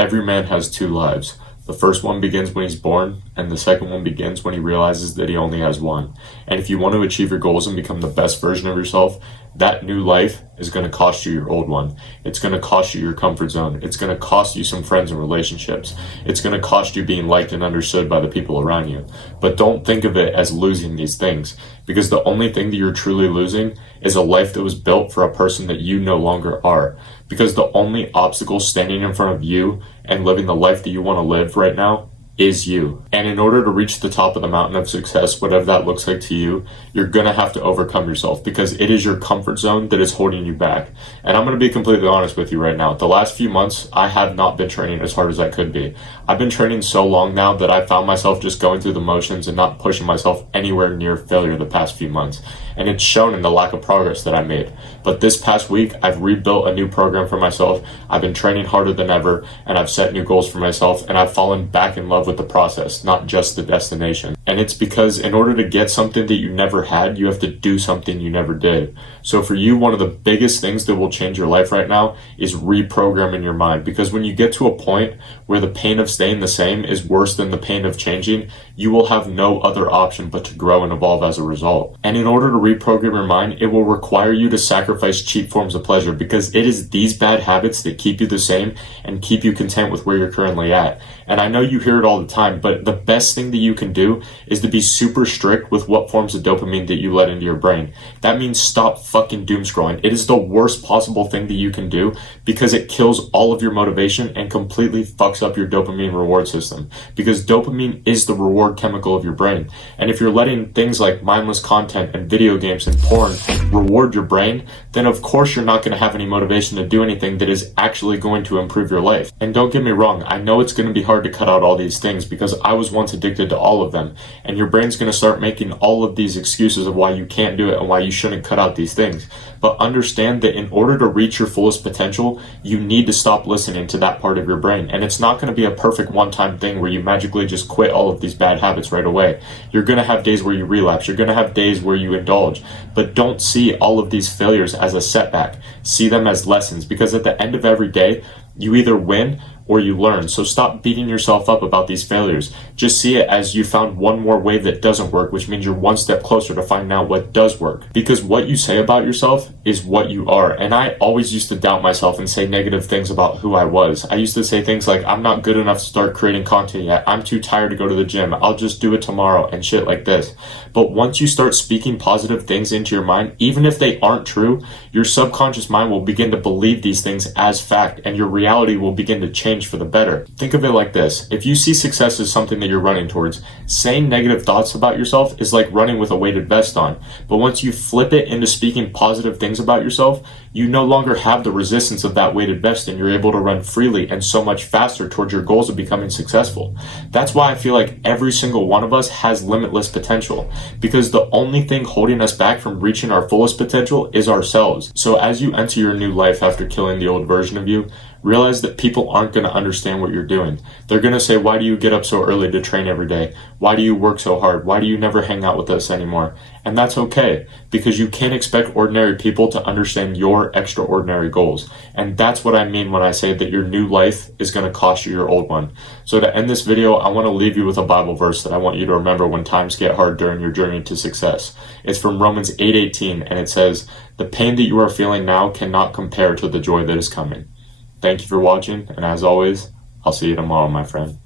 Every man has two lives. The first one begins when he's born, and the second one begins when he realizes that he only has one. And if you want to achieve your goals and become the best version of yourself, that new life is going to cost you your old one. It's going to cost you your comfort zone. It's going to cost you some friends and relationships. It's going to cost you being liked and understood by the people around you. But don't think of it as losing these things, because the only thing that you're truly losing is a life that was built for a person that you no longer are. Because the only obstacle standing in front of you and living the life that you want to live right now is you. And in order to reach the top of the mountain of success, whatever that looks like to you, you're gonna have to overcome yourself, because it is your comfort zone that is holding you back. And I'm gonna be completely honest with you right now. The last few months, I have not been training as hard as I could be. I've been training so long now that I found myself just going through the motions and not pushing myself anywhere near failure the past few months. And it's shown in the lack of progress that I made. But this past week, I've rebuilt a new program for myself. I've been training harder than ever, and I've set new goals for myself, and I've fallen back in love with the process, not just the destination. And it's because in order to get something that you never had, you have to do something you never did. So for you, one of the biggest things that will change your life right now is reprogramming your mind. Because when you get to a point where the pain of staying the same is worse than the pain of changing, you will have no other option but to grow and evolve as a result. And in order to reprogram your mind, it will require you to sacrifice cheap forms of pleasure, because it is these bad habits that keep you the same and keep you content with where you're currently at. And I know you hear it all the time, but the best thing that you can do is to be super strict with what forms of dopamine that you let into your brain. That means stop fucking doom scrolling. It is the worst possible thing that you can do, because it kills all of your motivation and completely fucks up your dopamine reward system. Because dopamine is the reward chemical of your brain. And if you're letting things like mindless content and video games and porn reward your brain, then of course you're not going to have any motivation to do anything that is actually going to improve your life. And don't get me wrong, I know it's going to be hard to cut out all these things, because I was once addicted to all of them. And your brain's going to start making all of these excuses of why you can't do it and why you shouldn't cut out these things. But understand that in order to reach your fullest potential, you need to stop listening to that part of your brain. And it's not going to be a perfect one-time thing where you magically just quit all of these bad habits right away. You're going to have days where you relapse. You're going to have days where you indulge. But don't see all of these failures as a setback. See them as lessons, because at the end of every day, you either win or you learn. So stop beating yourself up about these failures. Just see it as you found one more way that doesn't work, which means you're one step closer to finding out what does work. Because what you say about yourself is what you are. And I always used to doubt myself and say negative things about who I was. I used to say things like, I'm not good enough to start creating content yet. I'm too tired to go to the gym. I'll just do it tomorrow, and shit like this. But once you start speaking positive things into your mind, even if they aren't true, your subconscious mind will begin to believe these things as fact, and your reality will begin to change for the better. Think of it like this. If you see success as something that you're running towards, saying negative thoughts about yourself is like running with a weighted vest on. But once you flip it into speaking positive things about yourself, you no longer have the resistance of that weighted vest, and you're able to run freely and so much faster towards your goals of becoming successful. That's why I feel like every single one of us has limitless potential, because the only thing holding us back from reaching our fullest potential is ourselves. So as you enter your new life after killing the old version of you, realize that people aren't going to understand what you're doing. They're going to say, why do you get up so early to train every day? Why do you work so hard? Why do you never hang out with us anymore? And that's okay, because you can't expect ordinary people to understand your extraordinary goals. And that's what I mean when I say that your new life is going to cost you your old one. So to end this video, I want to leave you with a Bible verse that I want you to remember when times get hard during your journey to success. It's from Romans 8:18, and it says, "The pain that you are feeling now cannot compare to the joy that is coming." Thank you for watching, and as always, I'll see you tomorrow, my friend.